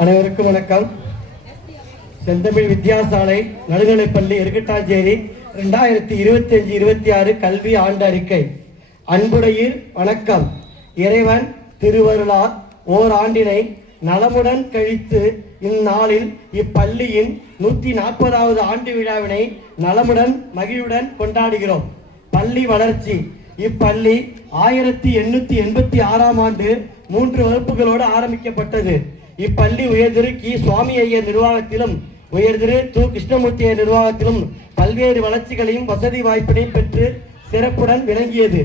அனைவருக்கும் வணக்கம். செந்தமிழ் வித்தியாசாலை நடுநிலைப்பள்ளி எருக்கட்டாஞ்சேரி 2025-26 கல்வி ஆண்டு அறிக்கை. அன்புடையீர் வணக்கம். இறைவன் திருவருளால் ஓராண்டினை நலமுடன் கழித்து இந்நாளில் இப்பள்ளியின் 140வது ஆண்டு விழாவினை நலமுடன் மகிழ்வுடன் கொண்டாடுகிறோம். பள்ளி வளர்ச்சி. இப்பள்ளி 1886ஆம் ஆண்டு 3 வகுப்புகளோடு ஆரம்பிக்கப்பட்டது. இப்பள்ளி உயர்திரு கி. சுவாமி ஐயர் நிர்வாகத்திலும் உயர்திரு து. கிருஷ்ணமூர்த்தி ஐயர் நிர்வாகத்திலும் பல்வேறு வளர்ச்சிகளையும் வசதி வாய்ப்பினையும் பெற்று சிறப்புடன் விளங்கியது.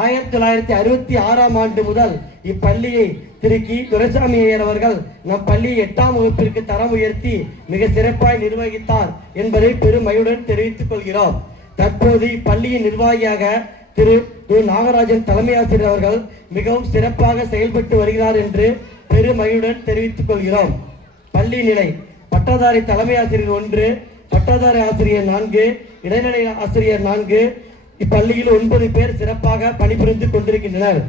1966ஆம் ஆண்டு முதல் இப்பள்ளியை திரு கி. துரைசாமி ஐயர் அவர்கள் நம் பள்ளியை 8ஆம் வகுப்பிற்கு தரம் உயர்த்தி மிக சிறப்பாய் நிர்வகித்தார் என்பதை பெருமையுடன் தெரிவித்துக் கொள்கிறோம். தற்போது இப்பள்ளியின் நிர்வாகியாக திரு நாகராஜன் தலைமை ஆசிரியர் அவர்கள் மிகவும் சிறப்பாக செயல்பட்டு வருகிறார் என்று பெருமையுடன் தெரிவித்துக் கொள்கிறோம். பள்ளி நிலை. பட்டதாரி தலைமை ஆசிரியர் 1, பட்டதாரி ஆசிரியர் 4, இடைநிலை ஆசிரியர் 4. இப்பள்ளியில் 9 பேர் சிறப்பாக பணிபுரிந்து கொண்டிருக்கின்றனர்.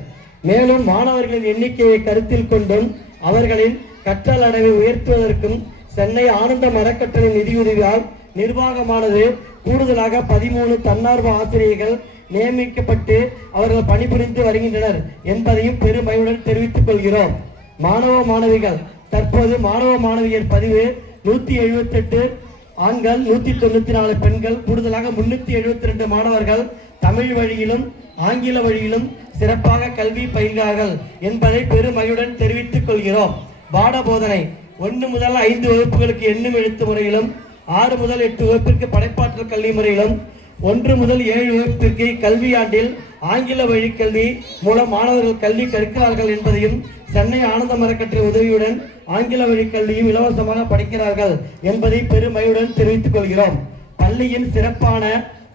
மேலும் மாணவர்களின் எண்ணிக்கையை கருத்தில் கொண்டும் அவர்களின் கற்றல் அளவை உயர்த்துவதற்கும் சென்னை ஆனந்தம் அறக்கட்டளை நிதியுதவியால் நிர்வாகமானது கூடுதலாக 13 தன்னார்வ ஆசிரியர்கள் நியமிக்கப்பட்டு அவர்கள் பணிபுரிந்து வருகின்றனர் என்பதையும் பெருமையுடன் தெரிவித்துக் கொள்கிறோம். மாணவ மாணவிகள். தற்போது மாணவ மாணவியர் பதிவு 178 ஆண்கள், 194 பெண்கள், கூடுதலாக 372 மாணவர்கள் தமிழ் வழியிலும் ஆங்கில வழியிலும் சிறப்பாக கல்வி பயில்கிறார்கள் என்பதை பெருமையுடன் தெரிவித்துக் கொள்கிறோம். பாட போதனை. 1 முதல் 5 வகுப்புகளுக்கு எண்ணும் எழுத்து முறையிலும் 6 முதல் 8 வகுப்பிற்கு படைப்பாற்றல் கல்வி முறையிலும் 1 முதல் 7 வகுப்பிற்கு கல்வியாண்டில் ஆங்கில வழி கல்வி மூலம் மாணவர்கள் கல்வி கற்கிறார்கள் என்பதையும் சென்னை ஆனந்தம் அறக்கட்டளை உதவியுடன் ஆங்கில வழி கல்வியும் இலவசமாக படிக்கிறார்கள் என்பதை பெருமையுடன் தெரிவித்துக் கொள்கிறோம். பள்ளியின் சிறப்பான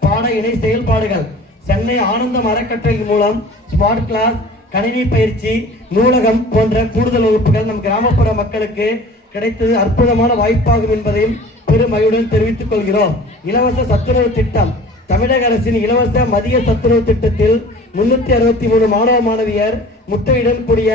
பாட இணை செயல்பாடுகள். சென்னை ஆனந்தம் அறக்கட்டளை மூலம் ஸ்மார்ட் கிளாஸ், கணினி பயிற்சி, நூலகம் போன்ற கூடுதல் வகுப்புகள் நம் கிராமப்புற மக்களுக்கு கிடைத்தது அற்புதமான வாய்ப்பாகும் என்பதையும் பெருமையுடன் தெரிவித்துக் கொள்கிறோம். இலவச சத்துணவு திட்டம். தமிழக அரசின் இலவச மதிய சத்துணவு திட்டத்தில் 363 மாணவ மாணவியர் முட்டையுடன் கூடிய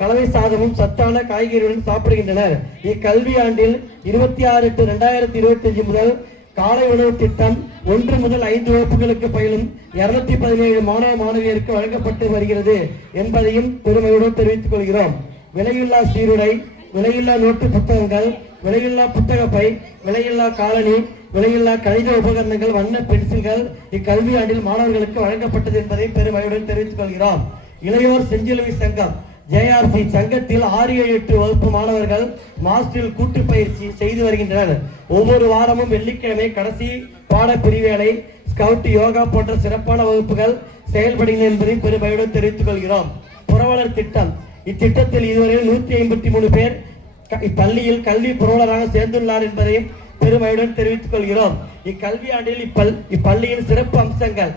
கலவை சாதமும் சத்தான காய்கறியுடன் சாப்பிடுகின்றனர். இக்கல்வி ஆண்டில் 26/8/2025 முதல் காலை உணவு திட்டம் 1 முதல் 5 வகுப்புகளுக்கு பயிலும் 217 மாணவ மாணவியருக்கு வழங்கப்பட்டு வருகிறது என்பதையும் பெருமையுடன் தெரிவித்துக் கொள்கிறோம். விலையில்லா சீருடை, விலையில்லா நோட்டு புத்தகங்கள், விலையில்லா புத்தக பை, விலையில்லா காலனி, விலையில்லா கணித உபகரணங்கள், வண்ண பென்சில்கள் இக்கல்வி ஆண்டில் மாணவர்களுக்கு வழங்கப்பட்டது என்பதை பெருமையுடன் தெரிவித்துக் கொள்கிறோம். இளையோர் செஞ்சிலுவை சங்கம் JRC சங்கத்தில் 6, 7, 8 வகுப்பு மாணவர்கள் மாஸ்டரில் கூட்டு பயிற்சி செய்து வருகின்றனர். ஒவ்வொரு வாரமும் வெள்ளிக்கிழமை கடைசி பாட பிரிவேளை, ஸ்கவுட், யோகா போன்ற சிறப்பான வகுப்புகள் செயல்படுகின்றன என்பதை பெருமையுடன் தெரிவித்துக் கொள்கிறோம். புரவலர் திட்டம். இத்திட்டத்தில் இதுவரை 153 பேர் இப்பள்ளியில் கல்வி புரவலராக சேர்ந்துள்ளார் என்பதையும் பெருமையுடன் தெரிவித்துக் கொள்கிறோம். இக்கல்வி ஆண்டில் இப்பள்ளியின் சிறப்பு அம்சங்கள்.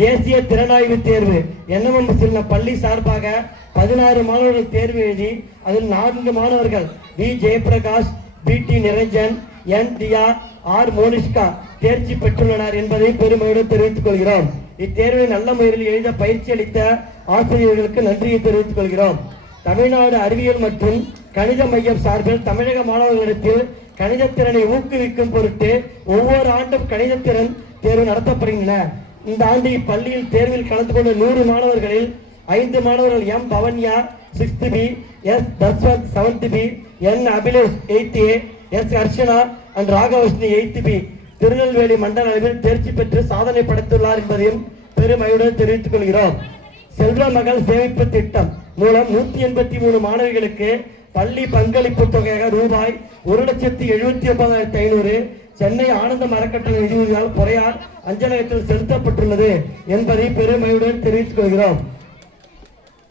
தேசிய திறனாய்வு தேர்வு. NMMS பள்ளி சார்பாக 16 மாணவர்கள் தேர்வு எழுதி அதில் 4 மாணவர்கள் V. Jayaprakash, BT Niranjan, N. Diya, R. Monishka தேர்ச்சி பெற்றுள்ளனர் என்பதை பெருமையுடன் தெரிவித்துக் கொள்கிறோம். இத்தேர்வை நல்ல முறையில் எழுத பயிற்சி அளித்த ஆசிரியர்களுக்கு நன்றியை தெரிவித்துக் கொள்கிறோம். தமிழ்நாடு அறிவியல் மற்றும் கணித மையம் சார்பில் தமிழக மாணவர்களிடத்தில் கணித திறனை ஊக்குவிக்கும் பொருட்டு ஒவ்வொரு ஆண்டும் கணித திறன் தேர்வு நடத்தப்படுகின்றன. இந்த ஆண்டு இப்பள்ளியில் தேர்வில் கலந்து கொண்ட 100 மாணவர்களில் 5 மாணவர்கள் M. Bhavanya 6th B, S. Dashwanth 7th B, N. Abilesh 8th A, S. Harshana and ராகவஷ்ணி 8th B Tirunelveli மண்டல அளவில் தேர்ச்சி பெற்று சாதனை படைத்துள்ளார் என்பதையும் பெருமையுடன் தெரிவித்துக் கொள்கிறோம். செல்வ மகள் சேமிப்பு திட்டம் மூலம் 183 மாணவிகளுக்கு பள்ளி பங்களிப்பு தொகையாக ரூபாய் 1,79,500 சென்னை ஆனந்தம் அறக்கட்டளை நிதியுதவியால் பொறையார் அஞ்சலகத்தில் செலுத்தப்பட்டுள்ளது என்பதை பெருமையுடன் தெரிவித்துக் கொள்கிறோம்.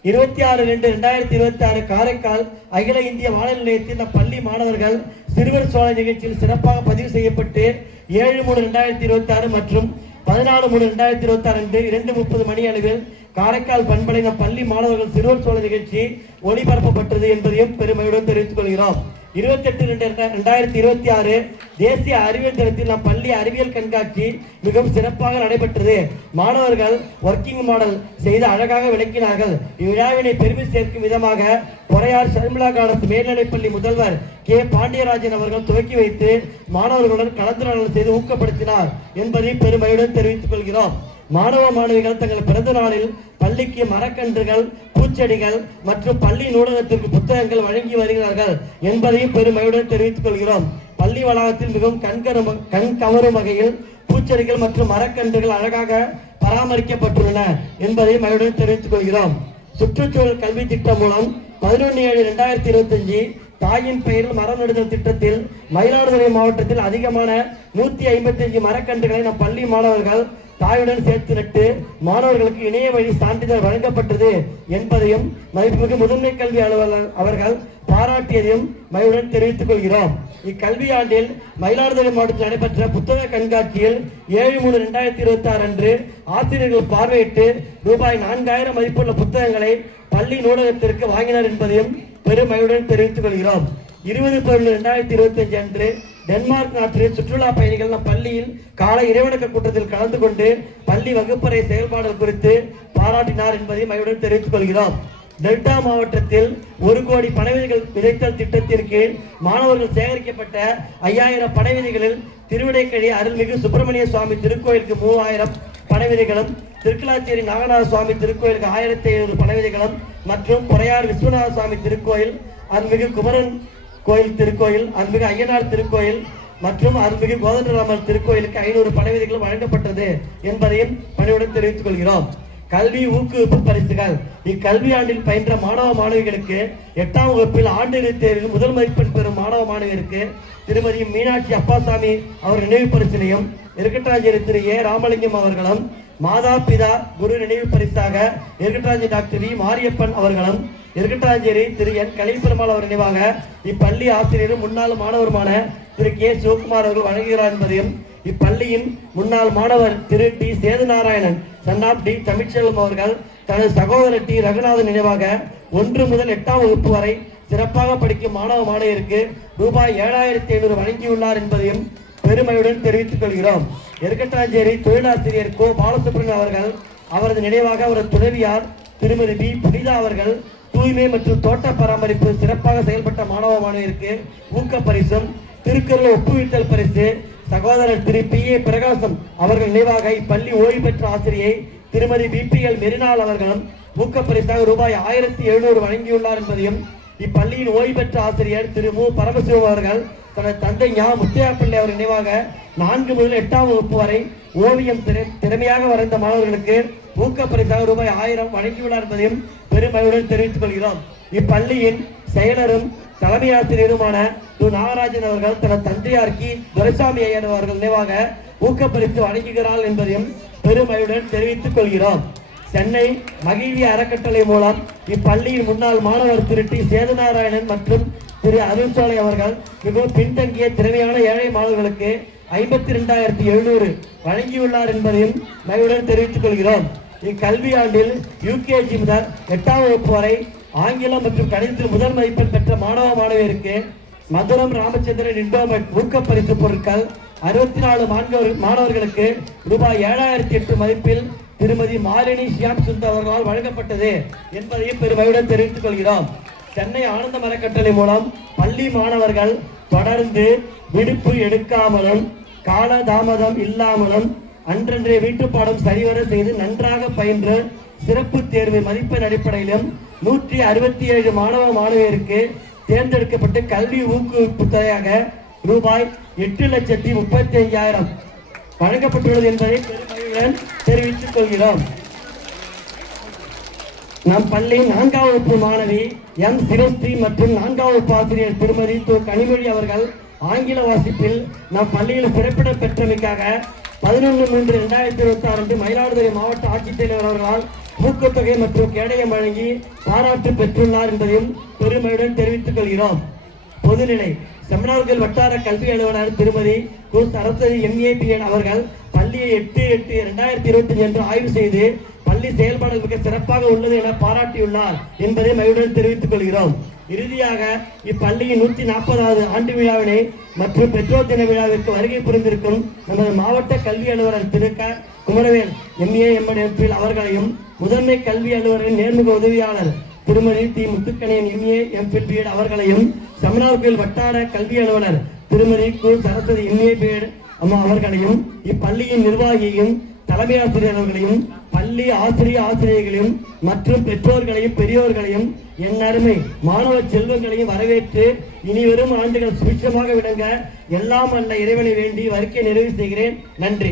26/2/2026 காரைக்கால் அகில இந்திய வானொலி நிலையத்தில் பள்ளி மாணவர்கள் சிறுவர் சோலை நிகழ்ச்சியில் சிறப்பாக பதிவு செய்யப்பட்டு 7/3/2026 மற்றும் 14/3/2026 2:30 மணி அளவில் காரைக்கால் பண்பலை நம் பள்ளி மாணவர்கள் சிறுவர் சோழ நிகழ்ச்சி ஒளிபரப்பப்பட்டது என்பதையும் பெருமையுடன் தெரிவித்துக் கொள்கிறோம். 28/2/2026 தேசிய அறிவியல் தினத்தில் நம் பள்ளி அறிவியல் கண்காட்சி மிகவும் சிறப்பாக நடைபெற்றது. மாணவர்கள் ஒர்க்கிங் மாடல் செய்து அழகாக விளக்கினார்கள். இவ்விழாவினை பெருமை சேர்க்கும் விதமாக பொறையார் ஷர்மிளா கார்டன்ஸ் மேல்நிலைப்பள்ளி முதல்வர் கே பாண்டியராஜன் அவர்கள் துவக்கி வைத்து மாணவர்களுடன் கலந்துரையாடல் செய்து ஊக்கப்படுத்தினார் என்பதை பெருமையுடன் தெரிவித்துக் கொள்கிறோம். மாணவ மாணவிகள் தங்கள் பிறந்த நாளில் பள்ளிக்கு மரக்கன்றுகள், பூச்செடிகள் மற்றும் பள்ளி நூலகத்திற்கு புத்தகங்கள் வழங்கி வருகிறார்கள் என்பதையும் பெருமையுடன் தெரிவித்துக் கொள்கிறோம். பள்ளி வளாகத்தில் மிகவும் கண் கவரும் வகையில் பூச்செடிகள் மற்றும் மரக்கன்றுகள் அழகாக பராமரிக்கப்பட்டுள்ளன என்பதையும் மகிழ்வுடன் தெரிவித்துக் கொள்கிறோம். சுற்றுச்சூழல் கல்வி திட்டம் மூலம் 11/7/2025 தாயின் பெயரில் மரம் நடுதல் திட்டத்தில் மயிலாடுதுறை மாவட்டத்தில் அதிகமான 155 மரக்கன்றுகளை நம் பள்ளி மாணவர்கள் தாயுடன் சேர்த்து நட்டு மாணவர்களுக்கு இணைய வழி சான்றிதழ் வழங்கப்பட்டது என்பதையும் மதிப்புமிகு முதன்மை கல்வி அலுவலர் அவர்கள் பாராட்டியதையும் மகிழ்வுடன் தெரிவித்துக் கொள்கிறோம். இக்கல்வி ஆண்டில் மயிலாடுதுறை மாவட்டத்தில் நடைபெற்ற புத்தக கண்காட்சியில் 7/3/2026 அன்று ஆசிரியர்கள் பார்வையிட்டு ரூபாய் 4000 மதிப்புள்ள புத்தகங்களை பள்ளி நூலகத்திற்கு வாங்கினார் என்பதையும் பெருமையுடன் தெரிவித்துக் கொள்கிறோம். 20/11/2025 அன்று டென்மார்க் நாட்டில் சுற்றுலா பயணிகள் நம் பள்ளியில் காலை இறைவணக்க கூட்டத்தில் கலந்து கொண்டு பள்ளி வகுப்பறை செயல்பாடுகள் குறித்து பாராட்டினார் என்பதை மகிழ்வுடன் தெரிவித்துக் கொள்கிறோம். டெல்டா மாவட்டத்தில் 1 கோடி பனைவிதைகள் விதைத்தல் திட்டத்தின் கீழ் மாணவர்கள் சேகரிக்கப்பட்ட 5000 பனைவிதைகளில் திருவிடைக்கழி அருள்மிகு சுப்பிரமணிய சுவாமி திருக்கோயிலுக்கு 3000 பனைவிதைகளும், திருக்கலாச்சேரி நாகநாத சுவாமி திருக்கோயிலுக்கு 1500 பனைவிதைகளும் மற்றும் பொறையார் விஸ்வநாத சுவாமி திருக்கோயில், அருள்மிகு குமரன் கோயில் திருக்கோயில், அருள்மிகு ஐயனார் திருக்கோயில் மற்றும் அருள்மிகு கோதண்டராமர் திருக்கோயிலுக்கு 500 பனைவிதைகளும் வழங்கப்பட்டது என்பதையும் பணிவுடன் தெரிவித்துக் கொள்கிறோம். கல்வி ஊக்குவிப்பு பரிசுகள். இக்கல்வி ஆண்டில் பயின்ற மாணவ மாணவிகளுக்கு 8ஆம் வகுப்பில் ஆண்டு இறுதி தேர்வில் முதல் மதிப்பெண் பெறும் மாணவ மாணவியருக்கு திருமதி மீனாட்சி அப்பாசாமி அவர் நினைவு பரிசினையும், இருக்கட்டாஞ்சேரி திரு ஏ ராமலிங்கம் அவர்களும், மாதா பிதா குரு நினைவு பரிசாக இருக்கட்டாஞ்சேரி டாக்டர் வி மாரியப்பன் அவர்களும், இருக்கட்டாஞ்சேரி திரு என் கலிப்பெருமாள் அவர் நினைவாக இப்பள்ளி ஆசிரியரும் முன்னாள் மாணவருமான திரு கே சிவகுமார் அவர்கள் வழங்குகிறார் என்பதையும், இப்பள்ளியின் முன்னாள் மாணவர் திரு டி சேதுநாராயணன் சன்னாப் டி தமிழ்ச்செல்வம் அவர்கள் தனது சகோதரர் டி ரகுநாதன் நினைவாக 1 முதல் 8ஆம் வகுப்பு வரை சிறப்பாக படிக்கும் மாணவ மாணவியருக்கு ரூபாய் 7500 வழங்கியுள்ளார் என்பதையும் பெருமையுடன் தெரிவித்துக் கொள்கிறோம். இருக்கட்டாஞ்சேரி தொழிலாசிரியர் கோ பாலசுப்ரமணியன் அவர்கள் அவரது நினைவாக அவரது துணைவியார் திருமதி பி புனிதா அவர்கள் தூய்மை மற்றும் தோட்ட பராமரிப்பு சிறப்பாக செயல்பட்ட மாணவ மாணவியருக்கு ஊக்க பரிசும், திருக்குறள் ஒப்புவித்தல் பரிசு சகோதரர் திரு பி ஏ பிரகாசம் அவர்கள் நினைவாக இப்பள்ளி ஓய்வு பெற்ற ஆசிரியை திருமதி பிபிஎல் மெரினால் அவர்களும் ஊக்கப்பரிசாக ரூபாய் 1700 வழங்கியுள்ளார் என்பதையும், இப்பள்ளியின் ஓய்வு பெற்ற ஆசிரியர் திரு மு பரமசிவம் அவர்கள் தனது தந்தை ஞா முத்தையாப்பிள்ளை அவர் நினைவாக 4 முதல் 8ஆம் வகுப்பு வரை ஓவியம் திறமையாக வரைந்த மாணவர்களுக்கு ஊக்கப்பரிசாக ரூபாய் 1000 வழங்கியுள்ளார் என்பதையும் பெருமையுடன் தெரிவித்துக் கொள்கிறோம். இப்பள்ளியின் செயலரும் தலைமை ஆசிரியருமான திரு நாகராஜன் அவர்கள் தனது தந்தையார் கி துரைசாமி ஐயர் அவர்கள் நினைவாக ஊக்கப்பரிசு வழங்குகிறார் என்பதையும் பெருமையுடன் தெரிவித்துக் கொள்கிறோம். சென்னை மகிழ்வி அறக்கட்டளை மூலம் இப்பள்ளியின் முன்னாள் மாணவர் திரு டி சேதுநாராயணன் மற்றும் திரு அருள்சாலை அவர்கள் மிகவும் பின்தங்கிய திறமையான ஏழை மாணவர்களுக்கு 52,700 வழங்கியுள்ளார் என்பதையும் மகிழ்வுடன் தெரிவித்துக் கொள்கிறோம். இக்கல்வி ஆண்டில் யூகேஜி முதல் 8ஆம் வகுப்பு வரை ஆங்கிலம் மற்றும் கணிதத்தில் முதல் மதிப்பெண் பெற்ற மாணவ மாணவியருக்கு மதுரம் ராமச்சந்திரன் இண்டோமெட் ஊக்கப்பரிசு பொருட்கள் 64 மாணவர்களுக்கு ரூபாய் 7008 மதிப்பில் திருமதி மாலினி ஷியாம் சுந்தர் அவர்களால் வழங்கப்பட்டது என்பதையும் பெருமையுடன் தெரிவித்துக் கொள்கிறோம். சென்னை ஆனந்த மரக்கட்டளை மூலம் பள்ளி மாணவர்கள் தொடர்ந்து விடுப்பு எடுக்காமலும் காலதாமதம் இல்லாமலும் அன்றன்றைய வீட்டுப்பாடம் சரிவர செய்து நன்றாக பயின்று சிறப்பு தேர்வு மதிப்பெண் அடிப்படையிலும் 167 மாணவ மாணவியருக்கு தேர்ந்தெடுக்கப்பட்டு கல்வி ஊக்குவிப்பு தொகையாக ரூபாய் 8,35,000 வழங்கப்பட்டுள்ளது என்பதை பெருமையுடன் தெரிவித்துக் கொள்கிறோம். நம் பள்ளி 4ஆம் வகுப்பு மாணவி எம் சிவஸ்ரீ மற்றும் 4ஆம் வகுப்பு ஆசிரியர் திருமதி கனிமொழி அவர்கள் ஆங்கில வாசிப்பில் நம் பள்ளியில் சிறப்பிடம் பெற்றமைக்காக 11/3/2026 அன்று மயிலாடுதுறை மாவட்ட ஆட்சித்தலைவர் அவர்களால் ஊக்கத்தொகை மற்றும் கேடயம் வழங்கி பாராட்டு பெற்றுள்ளார் என்பதையும் பெருமையுடன் தெரிவித்துக் கொள்கிறோம். பொதுநிலை செம்மனார்கள் வட்டார கல்வி அலுவலர் திருமதி கு சரஸ்வதி MAPN அவர்கள் பள்ளியை 8/8/2025 அன்று ஆய்வு செய்து பள்ளி பள்ளி செயல்பாடுகள் மிக சிறப்பாக உள்ளது என பாராட்டியுள்ளார் என்பதை மகிழ்வுடன் தெரிவித்துக் கொள்கிறோம். இறுதியாக இப்பள்ளியின் 140வது ஆண்டு விழாவினை மற்றும் பெற்றோர் தின விழாவிற்கு வருகை புரிந்திருக்கும் நமது மாவட்ட கல்வி அலுவலர் திரு குமரவேல் MA MPhil அவர்களையும், முதன்மை கல்வி அலுவலரின் நேர்முக உதவியாளர் திருமதி தி முத்துக்கணியன் MA MPhil B.Ed அவர்களையும், சமணார்கோயில் வட்டார கல்வி அலுவலர் திருமதி கு சரஸ்வதி MA B.Ed அம்மா அவர்களையும், இப்பள்ளியின் நிர்வாகியையும் தலைமை ஆசிரியர்களையும் பள்ளி ஆசிரியர்களையும் மற்றும் பெற்றோர்களையும் பெரியோர்களையும் என் அருமை மாணவ செல்வங்களையும் வரவேற்று இனிவரும் ஆண்டுகள் சுபிட்சமாக விளங்க எல்லாம் அல்ல இறைவனை வேண்டி அறிக்கை நிறைவு செய்கிறேன். நன்றி.